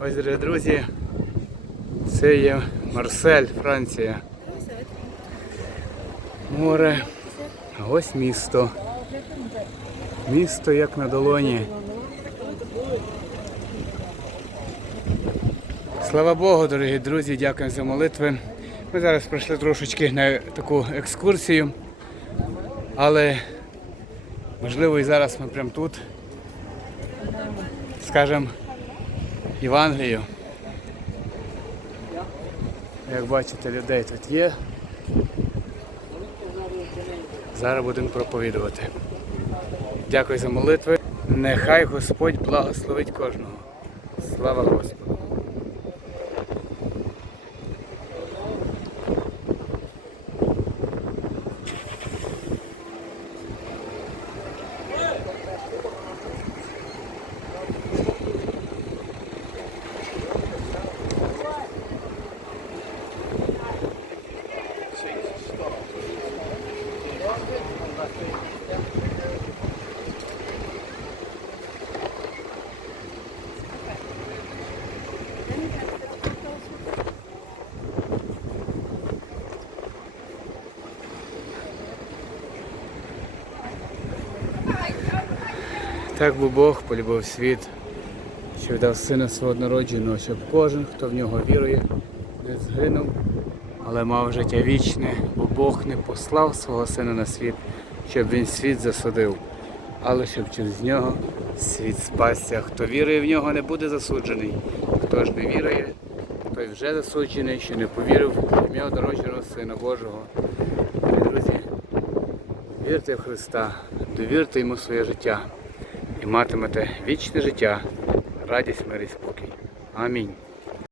Ось, дорогі друзі, це є Марсель, Франція. Море. А ось місто. Місто як на долоні. Слава Богу, дорогі друзі, дякуємо за молитви. Ми зараз пройшли трошечки на таку екскурсію, але можливо і зараз ми прямо тут скажемо Євангелію. Як бачите, людей тут є. Зараз будемо проповідувати. Дякую за молитви. Нехай Господь благословить кожного. Слава Господу! Так би Бог полюбив світ, що дав сина свого однородженого, щоб кожен, хто в нього вірує, не згинув, але мав життя вічне, бо Бог не послав свого сина на світ, щоб він світ засудив, але щоб через нього світ спасся. Хто вірує в нього, не буде засуджений. Хто ж не вірує, той вже засуджений, що не повірив в ім'я однородженого Сина Божого. Друзі, вірте в Христа, довірте йому своє життя і матимете вічне життя, радість, мир і спокій. Амінь.